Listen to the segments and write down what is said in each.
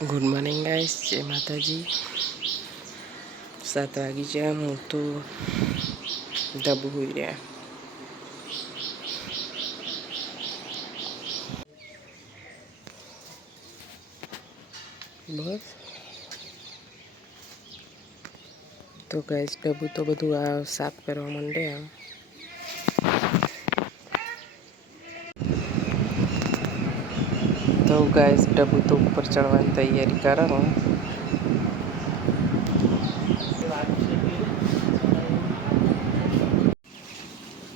Good morning guys, જય માતાજી. 7 વાગી ગયા. હું તો ધાબુ હોઈ રહ્યા. બસ તો ગાઈસ, ધાબુ તો બધું આ સાફ કરવા માંડે. તો ગાઈસ, ધાબુ તો ઉપર ચડવાની તૈયારી કરો.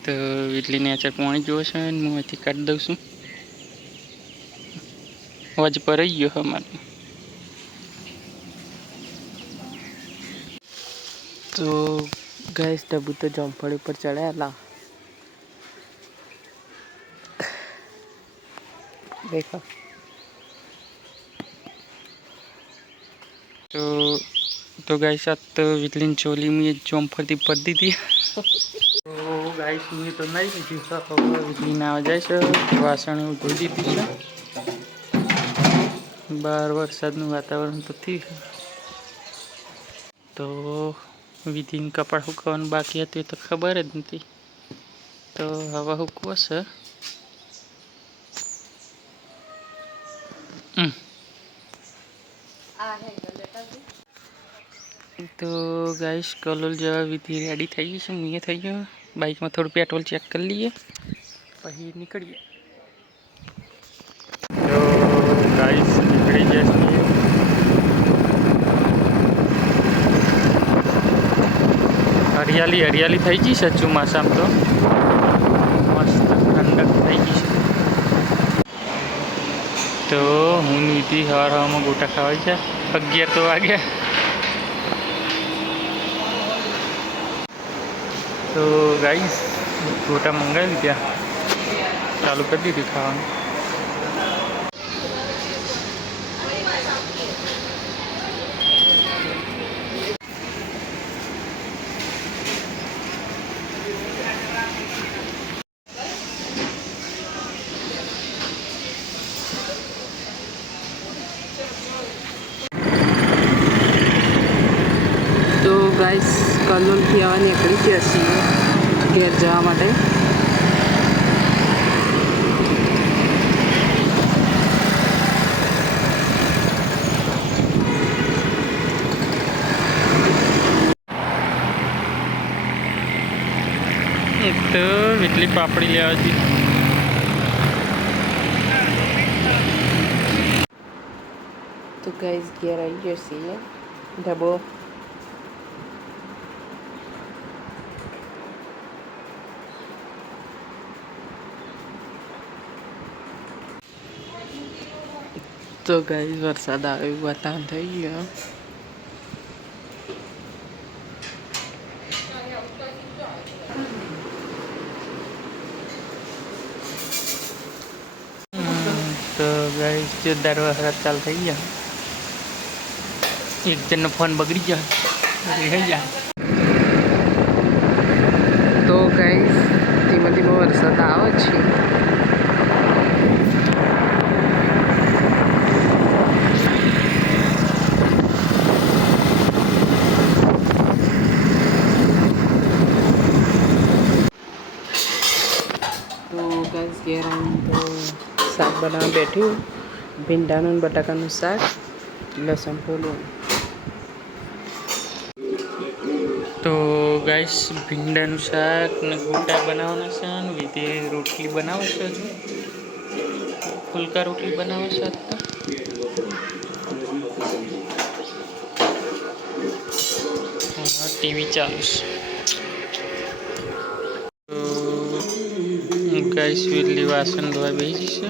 તો વીજળીને આચાર પાણી જોવે છે ને હું અહીંથી કાઢી દઉં છું. અવાજ પર આવી ગયો અમારે. તો ગાઈસ, ધાબુ તો જમફળ ઉપર ચડાયેલા. દેખો તો ગાઈસ, આ તો વીજળીની ચોલી મેં જમફળથી પડી દીધી. તો ગાઈસ, મેં તો નહીં લીધી છે. હવે વીજળી ના આવે જાય છે. વાસણ એવું ધોઈ દીધી છે. બહાર વરસાદનું વાતાવરણ તો થયું છે. તો વિધિને કપડાં સુકવવાનું બાકી હતું એ તો ખબર જ નથી. તો હવે સુકવો છે. તો ગાઈસ, કલોલ જવા વિધિ રેડી થઈ ગઈ છે. મેં થઈ ગયો. બાઇકમાં થોડું પેટ્રોલ ચેક કરી લઈએ, પછી નીકળીએ. તો ગાઈસ, નીકળી ગયા છીએ. હરિયાળી હરિયાળી થઈ ગઈ છે. ચોમાસામાં તો મસ્ત ઠંડક થઈ ગઈ છે. તો હું વિધિ હવામાં ગોટા ખાવાય છે. 11 તો વાગ્યા. તો ગાઈસ, ગોટા મંગાવી દીધા. ચાલુ કરી દીધું ખાવાનું. તો ગાઈસ, કલોલથી આવવા નીકળી ગયા છીએ ઘેર જવા માટે. તો વીટલી પાપડી લેવા જઈએ. તો ગાઈસ, ઘેર આવી ગયો છીએ. ધાબો તો ગાઈસ, વરસાદ આવે એવું વાતાવરણ થઈ ગયું. તો ગાઈસ, જોરદાર વરસાદ ચાલુ થઈ ગયા. એક જણનો ફોન બગડી ગયો. તો ગાઈસ, ધીમે ધીમે વરસાદ આવે છે. તો ગાઈસ, ઘેર આવીને તો શાક બનાવવા બેઠ્યું. ભીંડાનું બટાકાનું શાક, લસણ ફોલું. તો ગાઈસ, ભીંડાનું શાક ને ગોટા બનાવવાના છે. અને વિધિ રોટલી બનાવે છે. હજુ ફુલકા રોટલી બનાવે છે. ટીવી ચાલુ છે. તો ગાઈસ, વીજળી વાસણ ધોવા બેસી છે.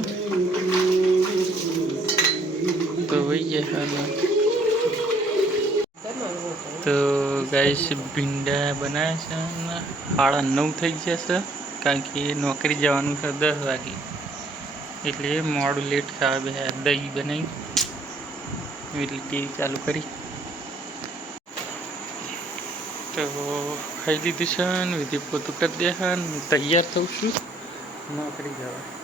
તો વહી ગયા. તો ગાઈસ, ભીંડા બનાવ્યા છે. 9:30 થઈ જશે, કારણ કે નોકરી જવાનું છે 10 વાગે. એટલે મોડું લેટ ખાવા બે. દહીં બનાવી વીજળી ટીવી ચાલુ કરી. તો ખાઈ લીધું છે. વિધિ પોતું કરી દે. તૈયાર થઉં છું નોકરી જવા.